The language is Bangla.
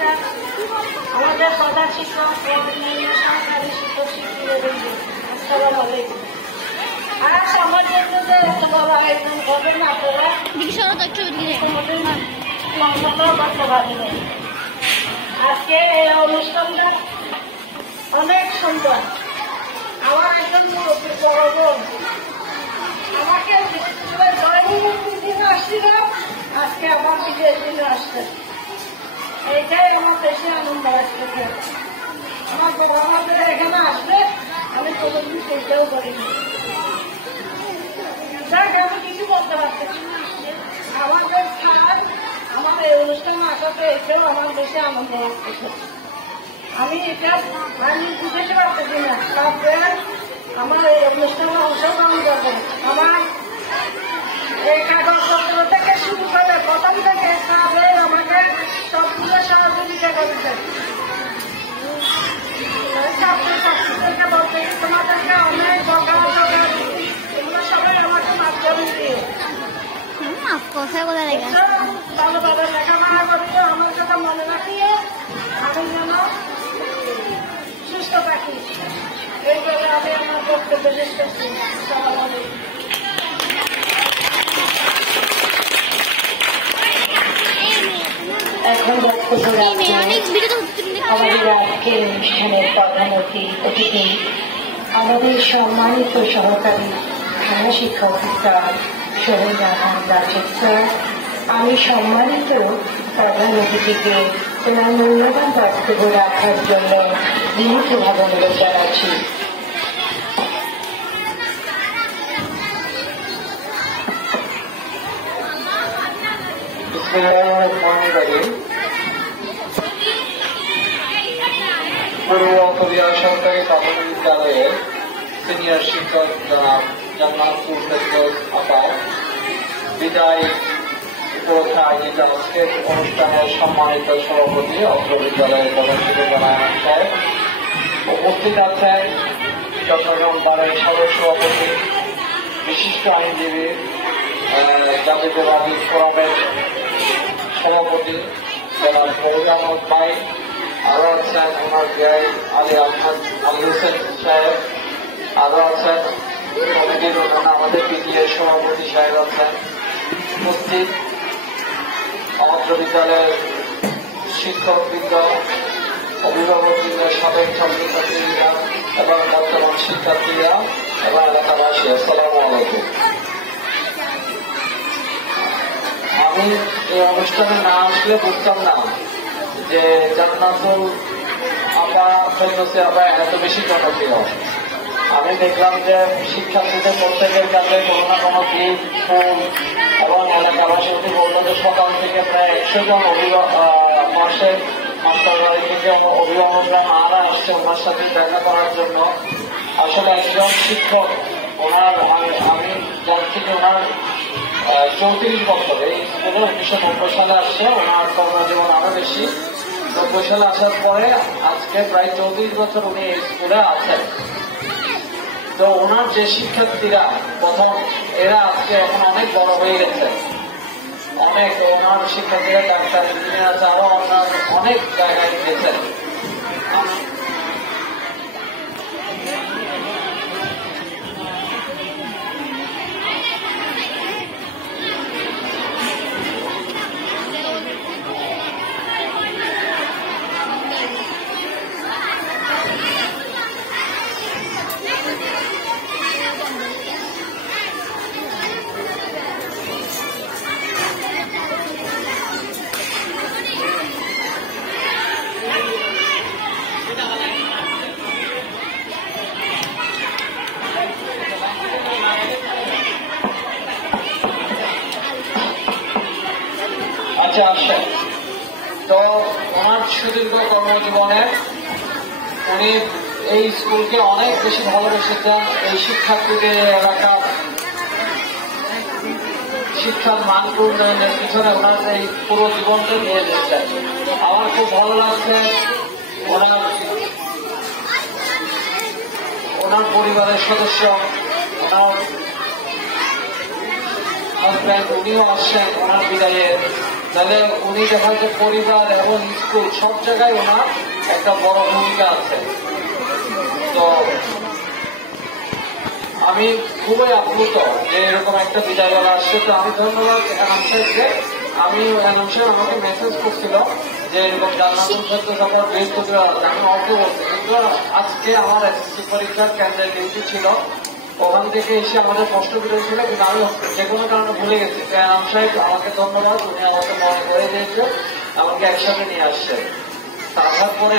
শিক্ষক, আমাদের প্রধান শিক্ষক, সহকারী শিক্ষক শিক্ষিকাবৃন্দ, আসসালামু আলাইকুম। আর সমাজের মধ্যে এত বড় আয়োজন করবেন আপনারা করতে পারেন। আজকে এই অনুষ্ঠানটা অনেক সুন্দর। আমার একজন মুরব্বী বড় বোন আমাকে দিনে আসছিল, আজকে আমার বিজয়ের দিনে আসছে। এইটাই আমার বেশি আনন্দ আসতেছে। আমার বড় আমাদের এখানে আসলে আমি কোনোদিন চিন্তাও করিনি। যাক, আমি কিছু বলতে পারতেছি না। আমাদের খান আমার এই অনুষ্ঠানে আসাতে এটাও আমার বেশি আনন্দ লাগতেছে। আমি এটা আমি বুঝতে পারতেছি না। তারপরে আমার এই অনুষ্ঠানে অংশগ্রহণ করবেন। আমার এই কাগজপত্র থেকে শুরু করে প্রথম থেকে তাদের আমাকে সবগুলো সহযোগিতা করেছে। ছাত্রছাত্রীদেরকে বলতে তোমাদেরকে অনেক বকা এগুলো সবাই আমাকে মাফ করে দিয়ে ভালোভাবে লেখাপড়া করিও, আমার কথা মনে রাখিও, আমি যেন সুস্থ থাকি। এই বলে আমি আমার বক্তব্য শেষ করছি। আসসালামু আলাইকুম। এখন বক্তব্য রাখছেন আমাদের আজকের অনুষ্ঠানের প্রধান অতিথি, আমাদের সম্মানিত সহকারী থানা শিক্ষক সোহেল রাহান রাশেদ স্যার। আমি সম্মানিত প্রধান অতিথিকে ওনার মূল্যবান বক্তব্য রাখার জন্য বিনীতভাবে অনুরোধ জানাচ্ছি। পড়ুয়া কবিরা সরকারি প্রাথমিক বিদ্যালয়ের সিনিয়র শিক্ষক জান্নাতুল ফেরদৌস আপা বিদায় উপলক্ষে আয়োজিত আজকের অনুষ্ঠানের সম্মানিত সভাপতি অত্র বিদ্যালয়ের প্রধান শিক্ষক নারায়ণ সাহেব, উপস্থিত আছেন চট্টগ্রাম বারের সদস্য সভাপতি বিশিষ্ট আইনজীবী জাতীয়তাবাদী ফোরামের সভাপতি জনাব ফৌজ আহমদ ভাই, আরো আছেন ওনার ভাই আলী আহমদ আলী হোসেন সাহেব, আরো আছেন কমিটির অন্যান্য আমাদের পিটিএর সভাপতি সাহেব আছেন উপস্থিত, অত্র বিদ্যালয়ের শিক্ষকবৃন্দ, অভিভাবকবৃন্দ, সাবেক ছাত্রছাত্রীরা এবং বর্তমান শিক্ষার্থীরা এবং এলাকাবাসী, আসসালামু আলাইকুম। আমি এই অনুষ্ঠানে না আসলে বুঝতাম না যে জান্নাতুল আপা ফেরদৌসী আপা এত বেশি জনপ্রিয়। আমি দেখলাম যে শিক্ষার্থীদের প্রত্যেকের কাছে কোনো না কোনো দিন ফুল এবং এলাকাবাসী বলল যে সকাল থেকে প্রায় 100 জন মাসের মাস্টার বাড়ি থেকে অভিভাবকরা মারা আসছে ওনার সাথে দেখা করার জন্য। আসলে একজন শিক্ষক ওনার আমি জানছি যে ওনার 34 বছর এই স্কুলে 1990 সালে আসছে। ওনার কর্মজীবন আরো বেশি। 90 সালে আসার পরে আজকে প্রায় 34 বছর উনি এই স্কুলে আছেন। তো ওনার যে শিক্ষার্থীরা প্রথম এরা আজকে এখন অনেক বড় হয়ে গেছে, অনেক ওনার শিক্ষার্থীরা ডাক্তার ইঞ্জিনিয়ার আছে, আরো অনেক জায়গায় গেছেন। আসেন তো ওনার সুদীর্ঘ কর্মজীবনে উনি এই স্কুলকে অনেক বেশি ভালোবেসেছেন। এই শিক্ষার্থীদের এলাকা শিক্ষার মান উন্নয়নের পিছনে ওনার এই পুরো জীবনকে নিয়ে দিচ্ছেন। আমার খুব ভালো লাগছে ওনার পরিবারের সদস্য, ওনার হাজব্যান্ড উনিও আসছেন ওনার বিদায়ে। তাহলে উনি দেখা যায় পরিবার এবং স্কুল সব জায়গায় ওনার একটা বড় ভূমিকা আছে। তো আমি খুবই আপ্লুত যে এরকম একটা বিদায় বেলা আসছে। তো আমি ধন্যবাদ এনাম সাহেবকে। আমি এনাম সাহেব আমাকে মেসেজ করছিল যে এরকম জান্নাতুল ফেরদৌস সফর বৃহস্পতিবার আমি অল্প বলছি, কিন্তু আজকে আমার এসএসসি পরীক্ষার কেন্দ্রের ডিউটি ছিল, ওখান থেকে এসে আমাদের কষ্ট ছিল, কিন্তু আমি যে কোনো কারণে ভুলে গেছি। তো এনাম সাহেব আমাকে ধন্যবাদ, উনি আমাকে মনে করে দিয়েছে, আমাকে একসাথে নিয়ে আসছে। তারপরে